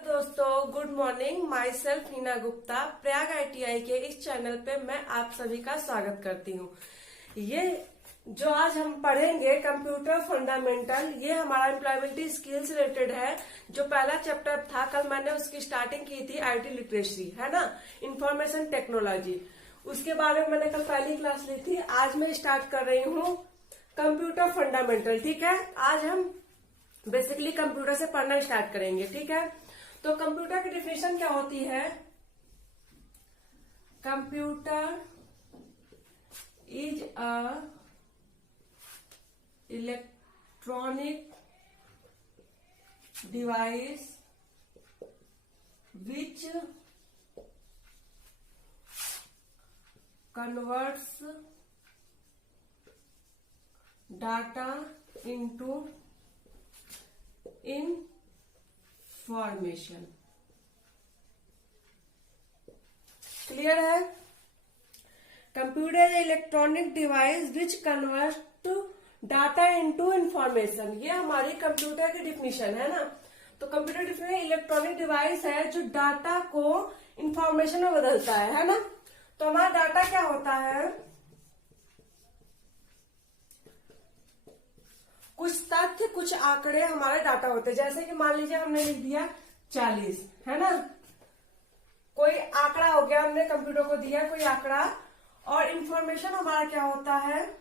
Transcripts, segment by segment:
दोस्तों good morning. Myself Heena Gupta. Prayag ITI के इस चैनल पे मैं आप सभी का स्वागत करती हूँ। ये जो आज हम पढ़ेंगे कंप्यूटर फंडामेंटल, ये हमारा एम्प्लॉयबिलिटी स्किल्स रिलेटेड है। जो पहला चैप्टर था, कल मैंने उसकी स्टार्टिंग की थी, आईटी लिटरेसी है ना, इंफॉर्मेशन टेक्नोलॉजी। उसके बारे में मैंने कल पहली क्लास ली थी। आज मैं स्टार्ट कर रही हूँ कंप्यूटर फंडामेंटल। ठीक है, आज हम बेसिकली कंप्यूटर से पढ़ना स्टार्ट करेंगे। ठीक है, तो कंप्यूटर की डिफिनेशन क्या होती है? Computer is a electronic device which converts data into information. Clear है? Computer electronic device which convert data into information, ये हमारी कंप्यूटर की डिफिनीशन है ना। तो कंप्यूटर डिफिनेशन इलेक्ट्रॉनिक डिवाइस है जो डाटा को इंफॉर्मेशन में बदलता है ना। तो हमारा डाटा क्या होता है? कुछ तथ्य, कुछ आंकड़े हमारे डाटा होते हैं। जैसे कि मान लीजिए हमने लिख दिया 40, है ना, कोई आंकड़ा हो गया, हमने कंप्यूटर को दिया कोई आंकड़ा। और इंफॉर्मेशन हमारा क्या होता है?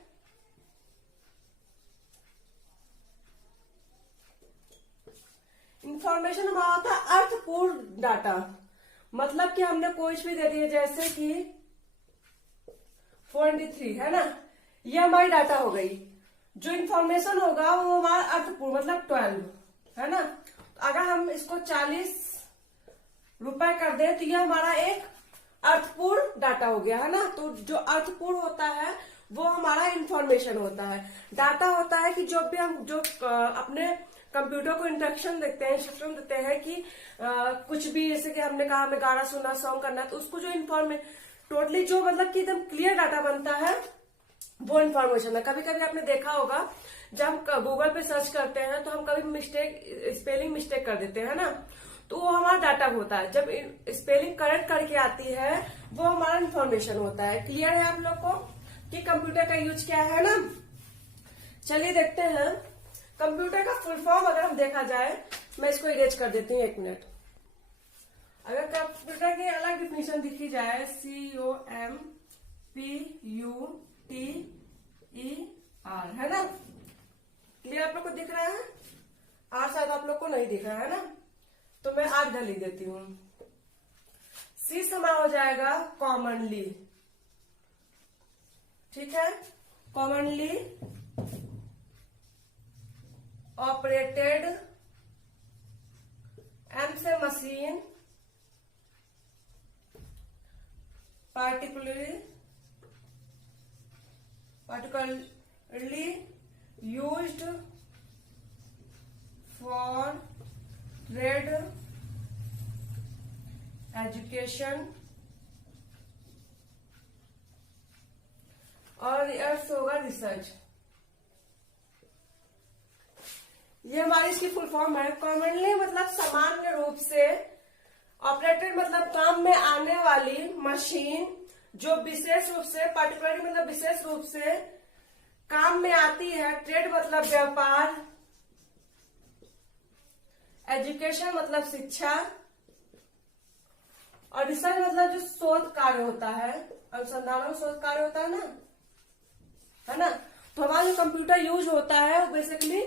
इंफॉर्मेशन हमारा होता है अर्थपूर्ण डाटा। मतलब कि हमने कोई भी दे दिया, जैसे कि 43 है ना, ये हमारी डाटा हो गई। जो इंफॉर्मेशन होगा वो हमारा अर्थपूर्ण मतलब 12 है ना। अगर हम इसको 40 रुपए कर दे तो ये हमारा एक अर्थपूर्ण डाटा हो गया है ना। तो जो अर्थपूर्ण होता है वो हमारा इंफॉर्मेशन होता है। डाटा होता है कि जो भी हम अपने कंप्यूटर को इंस्ट्रक्शन देते हैं, इंस्ट्रक्शन देते हैं कि कुछ भी, जैसे कि हमने कहा हमें गाना सुनना, सॉन्ग करना, तो उसको जो टोटली जो मतलब कि एकदम क्लियर डाटा बनता है वो इन्फॉर्मेशन है। कभी कभी आपने देखा होगा जब हम गूगल पे सर्च करते हैं तो हम कभी स्पेलिंग मिस्टेक कर देते हैं ना, तो वो हमारा डाटा होता है। जब स्पेलिंग करेक्ट करके आती है वो हमारा इन्फॉर्मेशन होता है। क्लियर है आप लोग को कि कंप्यूटर का यूज क्या है ना। चलिए देखते हैं कंप्यूटर का फुल फॉर्म। अगर हम देखा जाए, मैं इसको इरेज कर देती हूँ 1 मिनट। अगर कंप्यूटर की अलग डिफिनेशन दिखी जाए, COMPUTER है ना। क्लियर आप लोग को दिख रहा है? आर शायद आप लोग को नहीं दिख रहा है ना, तो मैं आर इधर लिख देती हूँ। सी समा हो जाएगा कॉमनली। ठीक है, कॉमनली ऑपरेटेड। एम से machine, particularly used for trade, education और अर्थ होगा रिसर्च। ये हमारी इसकी फुल फॉर्म है। कॉमनली मतलब सामान्य रूप से, ऑपरेटेड मतलब काम में आने वाली मशीन जो विशेष रूप से, पर्टिकुलरली मतलब विशेष रूप से काम में आती है। ट्रेड मतलब व्यापार, एजुकेशन मतलब शिक्षा, और रिसर्च मतलब जो शोध कार्य होता है, अनुसंधान और शोध कार्य होता है ना। तो हमारा जो कंप्यूटर यूज होता है बेसिकली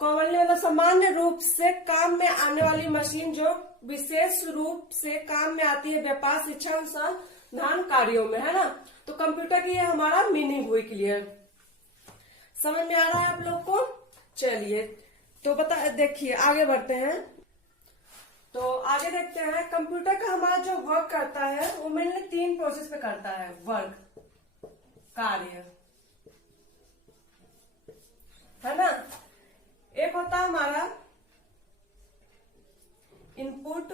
कॉमनली मतलब सामान्य रूप से काम में आने वाली मशीन जो विशेष रूप से काम में आती है व्यापार, शिक्षा, अनुसंधान कार्यों में, है ना। तो कंप्यूटर की ये हमारा मीनिंग हुई। क्लियर समझ में आ रहा है आप लोग को? चलिए तो देखिए आगे बढ़ते हैं। तो आगे देखते हैं कंप्यूटर का हमारा जो वर्क करता है वो मेनली 3 प्रोसेस पे करता है। वर्क, कार्य, है ना। एक होता है हमारा इनपुट,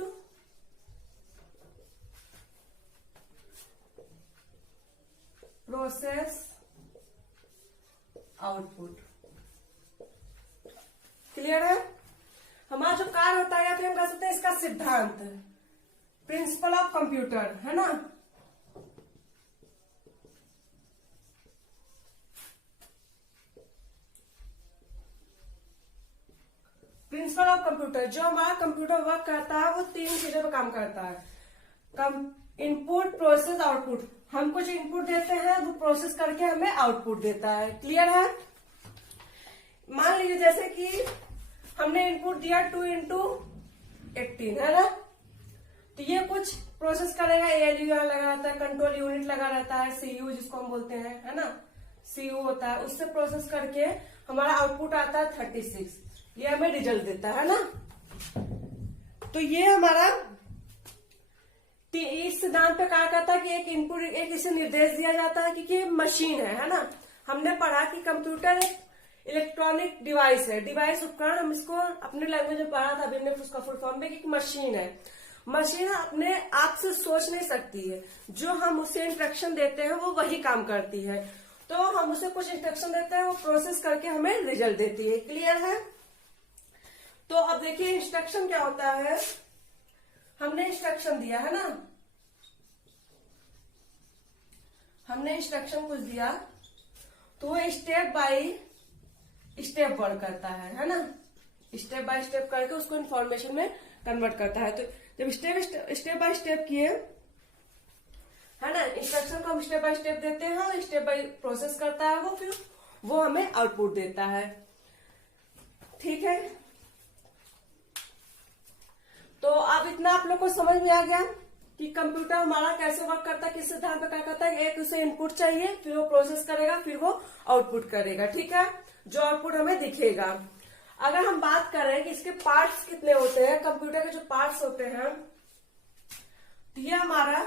प्रोसेस, आउटपुट। क्लियर है? हमारा जो कार्य होता है या फिर हम कह सकते हैं इसका सिद्धांत, प्रिंसिपल ऑफ कंप्यूटर, है ना। प्रिंसिपल ऑफ कंप्यूटर, जो हमारा कंप्यूटर वर्क करता है वो 3 चीजों पे काम करता है। Input, process, output. हम कुछ इनपुट देते हैं, वो प्रोसेस करके हमें आउटपुट देता है। क्लियर है। मान लीजिए जैसे कि हमने इनपुट दिया 2 इंटू 18, है ना। तो ये कुछ प्रोसेस करेगा, एएलयू यहाँ लगा रहता है, कंट्रोल यूनिट लगा रहता है, सीयू जिसको हम बोलते हैं, है ना, सीयू होता है, उससे प्रोसेस करके हमारा आउटपुट आता है 36। ये हमें रिजल्ट देता है ना। तो ये हमारा इस सिद्धांत पे कहा करता है कि एक इनपुट, एक इसे निर्देश दिया जाता है कि मशीन है ना। हमने पढ़ा कि कंप्यूटर एक इलेक्ट्रॉनिक डिवाइस है, डिवाइस उपकरण, हम इसको अपने लैंग्वेज में पढ़ा था, अभी हमने उसका फुल फॉर्म में कि मशीन है। मशीन अपने आप से सोच नहीं सकती है, जो हम उसे इंस्ट्रक्शन देते हैं वो वही काम करती है। तो हम उसे कुछ इंस्ट्रक्शन देते हैं, वो प्रोसेस करके हमें रिजल्ट देती है। क्लियर है। तो अब देखिए इंस्ट्रक्शन क्या होता है। हमने इंस्ट्रक्शन दिया है ना, हमने इंस्ट्रक्शन कुछ दिया तो वो स्टेप बाय स्टेप वर्क करता है ना। स्टेप बाय स्टेप करके उसको इंफॉर्मेशन में कन्वर्ट करता है। तो जब स्टेप बाय स्टेप किए, है ना, इंस्ट्रक्शन को हम स्टेप बाय स्टेप देते हैं और स्टेप बाय प्रोसेस करता है वो, फिर वो हमें आउटपुट देता है। ठीक है। तो अब इतना आप लोग को समझ में आ गया कि कंप्यूटर हमारा कैसे वर्क करता है, किस सिद्धांत पे क्या करता है। एक उसे इनपुट चाहिए, फिर वो प्रोसेस करेगा, फिर वो आउटपुट करेगा। ठीक है। जो आउटपुट हमें दिखेगा। अगर हम बात करें कि इसके पार्ट्स कितने होते हैं, कंप्यूटर के जो पार्ट्स होते हैं, तो ये हमारा,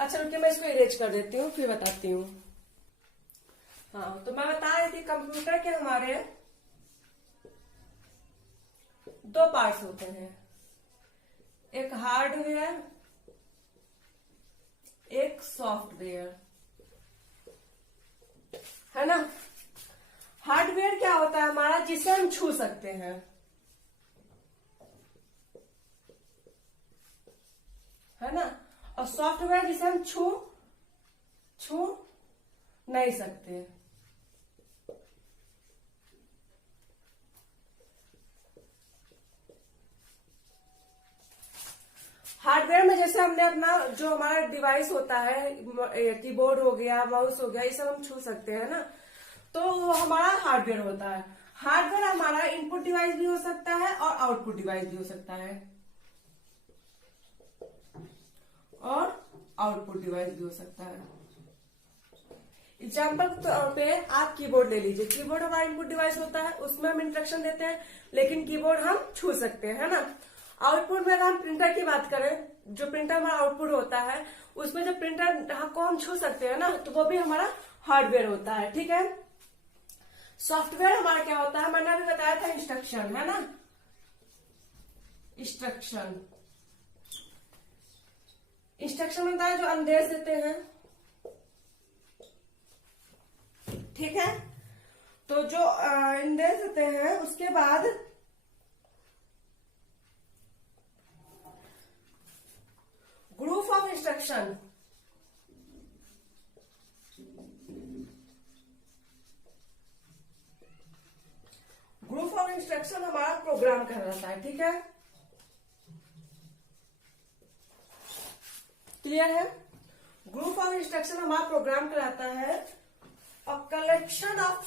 अच्छा रुकिए मैं इसको इरेज कर देती हूँ फिर बताती हूँ। हाँ, तो मैं बता रही थी कंप्यूटर के हमारे 2 पार्ट्स होते हैं, एक हार्डवेयर, एक सॉफ्टवेयर, है ना। हार्डवेयर क्या होता है हमारा, जिसे हम छू सकते हैं, है ना। और सॉफ्टवेयर जिसे हम छू नहीं सकते। हार्डवेयर में जैसे हमने अपना जो हमारा डिवाइस होता है, कीबोर्ड हो गया, माउस हो गया, ये सब हम छू सकते हैं ना। तो वो हमारा हार्डवेयर होता है। हार्डवेयर हमारा इनपुट डिवाइस भी हो सकता है और आउटपुट डिवाइस भी हो सकता है, और आउटपुट डिवाइस भी हो सकता है। एग्जाम्पल के तौर पे आप कीबोर्ड ले लीजिए। कीबोर्ड हमारा इनपुट डिवाइस होता है, उसमें हम इंस्ट्रक्शन देते हैं, लेकिन कीबोर्ड हम छू सकते हैं, है ना। आउटपुट में अगर हम प्रिंटर की बात करें, जो प्रिंटर हमारा आउटपुट होता है, उसमें जो प्रिंटर को हम छू सकते हैं ना, तो वो भी हमारा हार्डवेयर होता है। ठीक है। सॉफ्टवेयर हमारा क्या होता है, मैंने अभी बताया था इंस्ट्रक्शन, है ना। इंस्ट्रक्शन होता है जो आदेश देते हैं। ठीक है। तो जो आदेश देते हैं, उसके बाद group of instruction, group of instruction हमारा प्रोग्राम कहलाता है। ठीक है। क्लियर है। ग्रुप ऑफ इंस्ट्रक्शन हमारा प्रोग्राम कहलाता है। और collection of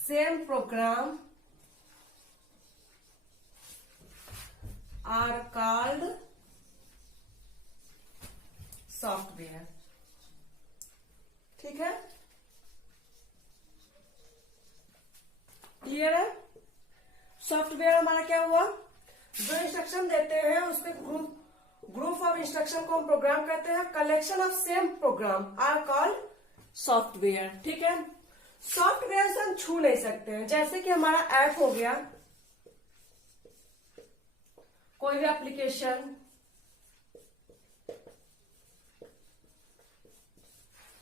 same program are called software. ठीक है। क्लियर है। सॉफ्टवेयर हमारा क्या हुआ, जो इंस्ट्रक्शन देते हैं उसके ग्रुप ऑफ इंस्ट्रक्शन को हम प्रोग्राम कहते हैं। Collection of same program are called software. ठीक है। सॉफ्टवेयर से हम छू नहीं सकते हैं, जैसे कि हमारा ऐप हो गया, कोई भी एप्लीकेशन,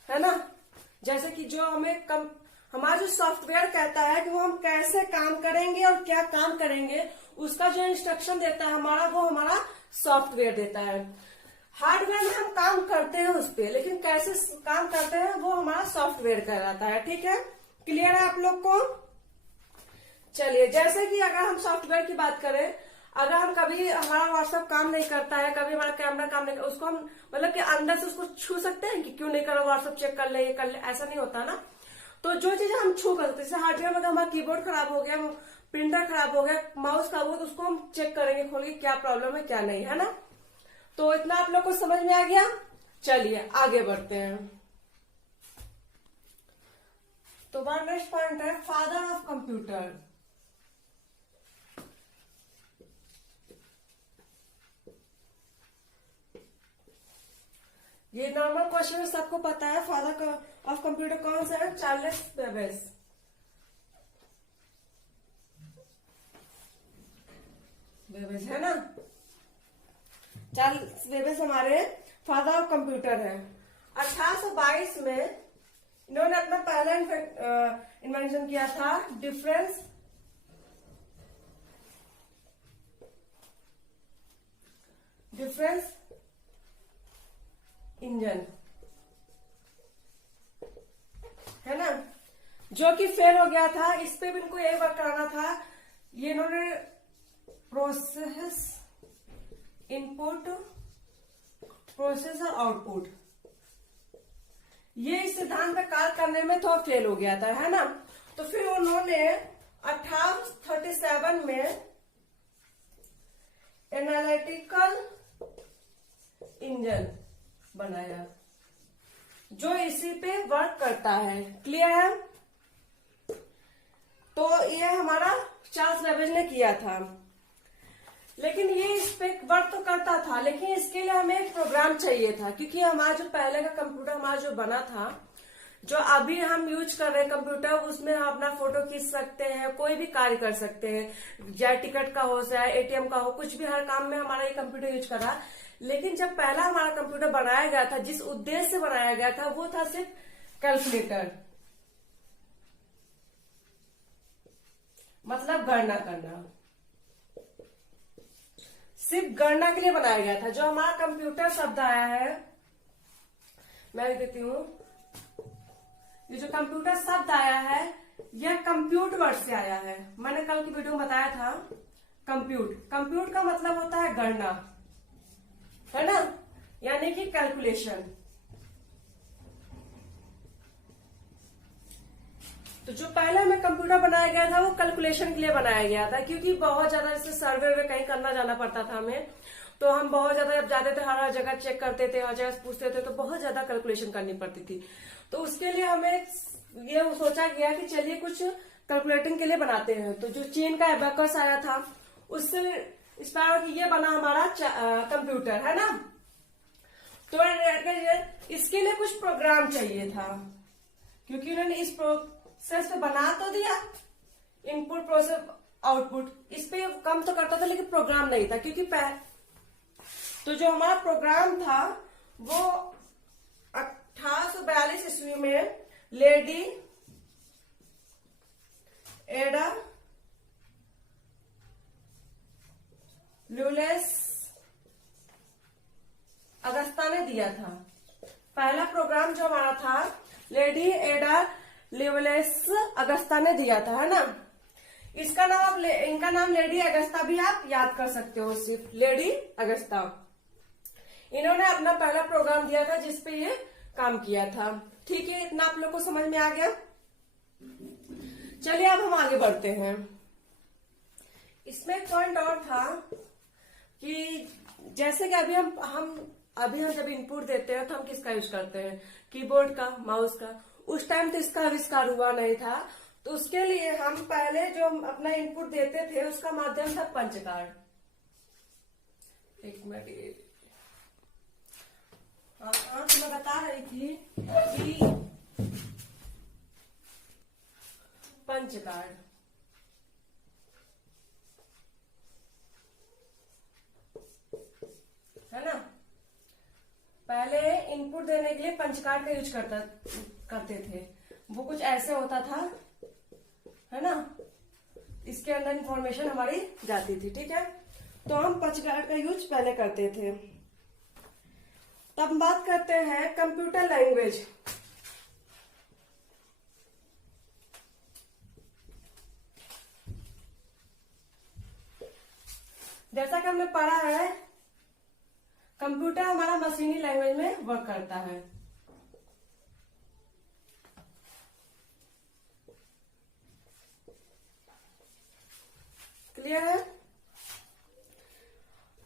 है ना। जैसे कि जो हमें हमारा जो सॉफ्टवेयर कहता है कि वो हम कैसे काम करेंगे और क्या काम करेंगे, उसका जो इंस्ट्रक्शन देता है हमारा, वो हमारा सॉफ्टवेयर देता है। हार्डवेयर में हम काम करते हैं उस पे, लेकिन कैसे काम करते हैं वो हमारा सॉफ्टवेयर कहलाता है। ठीक है, क्लियर है आप लोग को? चलिए, जैसे कि अगर हम सॉफ्टवेयर की बात करें, अगर हम कभी हमारा व्हाट्सएप काम नहीं करता है, कभी हमारा कैमरा काम नहीं करता, उसको हम मतलब कि अंदर से उसको छू सकते हैं कि क्यों नहीं कर रहा, व्हाट्सएप चेक कर ले, ये कर ले, ऐसा नहीं होता ना। तो जो चीजें हम छू कर सकते हैं, जैसे हार्डवेयर में हमारा कीबोर्ड खराब हो गया, प्रिंटर खराब हो गया, माउस खराब हो गया, तो उसको हम चेक करेंगे खोल के क्या प्रॉब्लम है क्या नहीं, है ना। तो इतना आप लोग को समझ में आ गया। चलिए आगे बढ़ते हैं। तो हमारा नेक्स्ट पॉइंट है फादर ऑफ कंप्यूटर। ये नॉर्मल क्वेश्चन है, सबको पता है फादर ऑफ कंप्यूटर कौन सा है? Charles Babbage. बेबेज है ना, चार्ल्स बेबेज हमारे फादर ऑफ कंप्यूटर है। 1822 में इन्होंने अपना पहला इन्वेंशन किया था, डिफरेंस इंजन, है ना, जो कि फेल हो गया था। इस पे भी इनको यही वर्क कराना था। ये इन्होंने प्रोसेस इनपुट, प्रोसेस और आउटपुट, ये इस सिद्धांत पे कार्य करने में थोड़ा फेल हो गया था, है ना। तो फिर उन्होंने 1837 में एनालिटिकल इंजन बनाया, जो इसी पे वर्क करता है। क्लियर है? तो ये हमारा चार्ल्स बेबेज ने किया था, लेकिन ये इस पे वर्क तो करता था, लेकिन इसके लिए हमें एक प्रोग्राम चाहिए था, क्योंकि हमारा जो पहले का कंप्यूटर हमारा जो बना था, जो अभी हम यूज कर रहे हैं कंप्यूटर, उसमें हम अपना फोटो खींच सकते हैं, कोई भी कार्य कर सकते हैं, चाहे टिकट का हो, चाहे एटीएम का हो, कुछ भी, हर काम में हमारा ये कंप्यूटर यूज कर रहा है। लेकिन जब पहला हमारा कंप्यूटर बनाया गया था, जिस उद्देश्य से बनाया गया था, वो था सिर्फ कैलकुलेटर, मतलब गणना करना, सिर्फ गणना के लिए बनाया गया था। जो हमारा कंप्यूटर शब्द आया है, मैं लिख देती हूं, ये जो कंप्यूटर शब्द आया है, यह कंप्यूट वर्ड से आया है। मैंने कल की वीडियो में बताया था, कंप्यूट का मतलब होता है गणना, है ना, यानी कि कैलकुलेशन। तो जो पहले में कंप्यूटर बनाया गया था, वो कैलकुलेशन के लिए बनाया गया था, क्योंकि बहुत ज्यादा जैसे सर्वे में कहीं करना जाना पड़ता था हमें, तो हम बहुत ज्यादा जब जाते थे, हर जगह चेक करते थे, हर जगह पूछते थे, तो बहुत ज्यादा कैलकुलेशन करनी पड़ती थी। तो उसके लिए हमें ये सोचा गया कि चलिए कुछ कैलकुलेटिंग के लिए बनाते हैं। तो जो चीन का एबेकस आया था, उससे इंस्पायर ये बना हमारा कंप्यूटर, है ना। तो इसके लिए कुछ प्रोग्राम चाहिए था, क्योंकि उन्होंने इस प्रोसेस पे बना तो दिया, इनपुट प्रोसेस आउटपुट, इस पे कम तो करता था, लेकिन प्रोग्राम नहीं था। क्योंकि तो जो हमारा प्रोग्राम था वो 1842 ईस्वी में लेडी एडा ल्यूलेस अगस्ता ने दिया था। पहला प्रोग्राम जो हमारा था, लेडी एडा ल्यूलेस अगस्ता ने दिया था, है ना। इसका नाम आप इनका नाम लेडी अगस्ता भी आप याद कर सकते हो, सिर्फ लेडी अगस्ता। इन्होंने अपना पहला प्रोग्राम दिया था जिसपे ये काम किया था। ठीक है, इतना आप लोग को समझ में आ गया। चलिए अब हम आगे बढ़ते हैं। इसमें एक पॉइंट और था कि जैसे कि अभी हम जब इनपुट देते हैं तो हम किसका यूज करते हैं? कीबोर्ड का, माउस का। उस टाइम तो इसका आविष्कार हुआ नहीं था, तो उसके लिए हम पहले जो अपना इनपुट देते थे उसका माध्यम था पंच कार्ड। एक मिनट, तो मैं बता रही थी कि पंच कार्ड, है ना। पहले इनपुट देने के लिए पंच कार्ड का यूज करते थे। वो कुछ ऐसे होता था, है ना। इसके अंदर इंफॉर्मेशन हमारी जाती थी, ठीक है। तो हम पंच कार्ड का यूज पहले करते थे। तब बात करते हैं कंप्यूटर लैंग्वेज। जैसा कि हमने पढ़ा है, कंप्यूटर हमारा मशीनी लैंग्वेज में वर्क करता है। क्लियर है?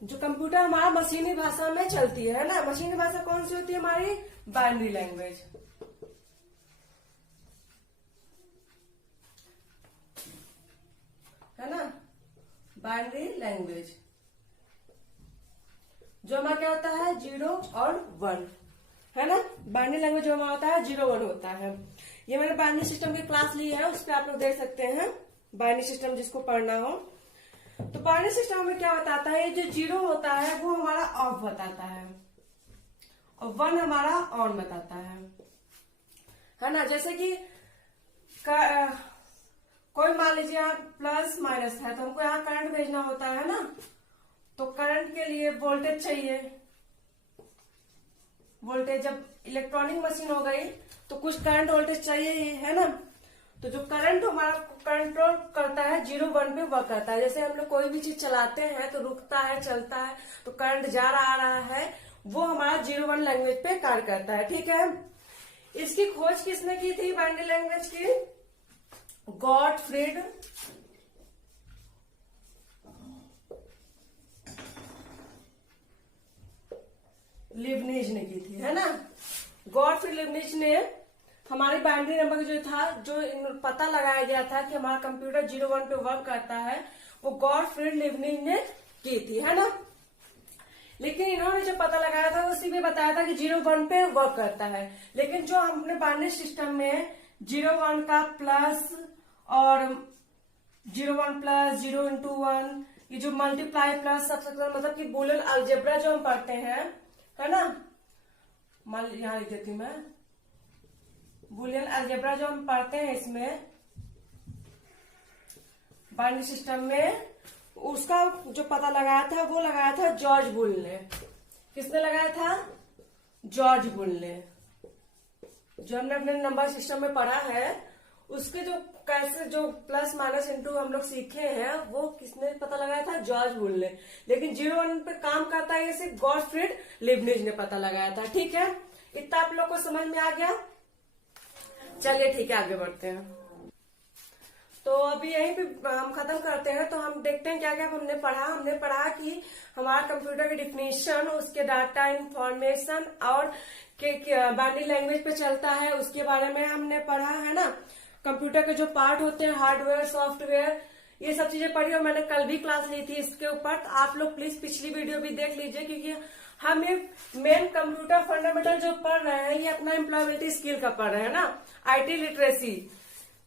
जो कंप्यूटर हमारा मशीनी भाषा में चलती है ना। मशीनी भाषा कौन सी होती है हमारी? बाइनरी लैंग्वेज, है ना। बाइनरी लैंग्वेज जो हमारा क्या होता है? 0 और 1, है ना। बाइनरी लैंग्वेज जो हमारा होता है 0 1 होता है। ये मैंने बाइनरी सिस्टम की क्लास ली है, उस पर आप लोग देख सकते हैं। बाइनरी सिस्टम जिसको पढ़ना हो तो बाइनरी सिस्टम में क्या बताता है? जो 0 होता है वो हमारा ऑफ बताता है और 1 हमारा ऑन बताता है ना। जैसे कि कोई मान लीजिए यहाँ प्लस माइनस है, तो हमको यहाँ करंट भेजना होता है ना। तो करंट के लिए वोल्टेज चाहिए। वोल्टेज, जब इलेक्ट्रॉनिक मशीन हो गई तो कुछ करंट वोल्टेज चाहिए ही, है ना। तो जो करंट हमारा कंट्रोल करता है 0 1 पे वर्क करता है। जैसे हम लोग कोई भी चीज चलाते हैं तो रुकता है, चलता है, तो करंट जा रहा आ रहा है, वो हमारा 0 1 लैंग्वेज पे कार्य करता है, ठीक है। इसकी खोज किसने की थी बाइनरी लैंग्वेज की? गॉटफ्रीड लिबनिज ने की थी, है ना। गॉटफ्रीड लिबनिज ने हमारी बाइनरी नंबर जो था, जो पता लगाया गया था कि हमारा कंप्यूटर 0 1 पे वर्क करता है, वो गॉटफ्रीड लिबनिज ने की थी, है ना। लेकिन इन्होंने जो पता लगाया था उसी में बताया था कि 0 1 पे वर्क करता है। लेकिन जो हमने बाइनरी सिस्टम में 0 1 का प्लस और 0 1 प्लस 0 into 1, ये जो मल्टीप्लाई प्लस सबसे मतलब कि बूलियन अलजेब्रा जो हम पढ़ते हैं, है ना। मान यहां लिख देती हूं मैं, बूलियन अलजेब्रा जो हम पढ़ते हैं इसमें बाइनरी सिस्टम में, उसका जो पता लगाया था वो लगाया था जॉर्ज बुल ने। किसने लगाया था? जॉर्ज बुल ने। जो हमने अपने नंबर सिस्टम में पढ़ा है उसके जो कैसे जो प्लस माइनस इंटू हम लोग सीखे हैं वो किसने पता लगाया था? जॉर्ज बुल ने। लेकिन 0 1 पे काम करता है ये सिर्फ गॉटफ्रीड लिबनिज ने पता लगाया था, ठीक है। इतना आप लोग को समझ में आ गया? चलिए ठीक है, आगे बढ़ते हैं। तो अभी यहीं पे हम खत्म करते हैं। तो हम देखते हैं क्या क्या हमने पढ़ा। हमने पढ़ा कि हमारा कंप्यूटर की डिफिनेशन, उसके डाटा इंफॉर्मेशन और बाइनरी लैंग्वेज पे चलता है उसके बारे में हमने पढ़ा, है ना। कंप्यूटर के जो पार्ट होते हैं, हार्डवेयर, सॉफ्टवेयर, ये सब चीजें पढ़ी और मैंने कल भी क्लास ली थी इसके ऊपर। तो आप लोग प्लीज पिछली वीडियो भी देख लीजिए, क्योंकि हम ये मेन कंप्यूटर फंडामेंटल जो पढ़ रहे हैं ये अपना एम्प्लॉयबिलिटी स्किल का पढ़ रहे हैं ना। आईटी लिटरेसी,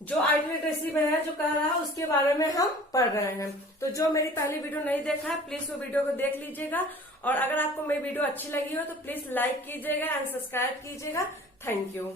जो आईटी लिटरेसी में है जो कह रहा है उसके बारे में हम पढ़ रहे हैं। तो जो मेरी पहली वीडियो नहीं देखा है प्लीज वो वीडियो को देख लीजिएगा। और अगर आपको मेरी वीडियो अच्छी लगी हो तो प्लीज लाइक कीजिएगा एंड सब्सक्राइब कीजिएगा। Thank you.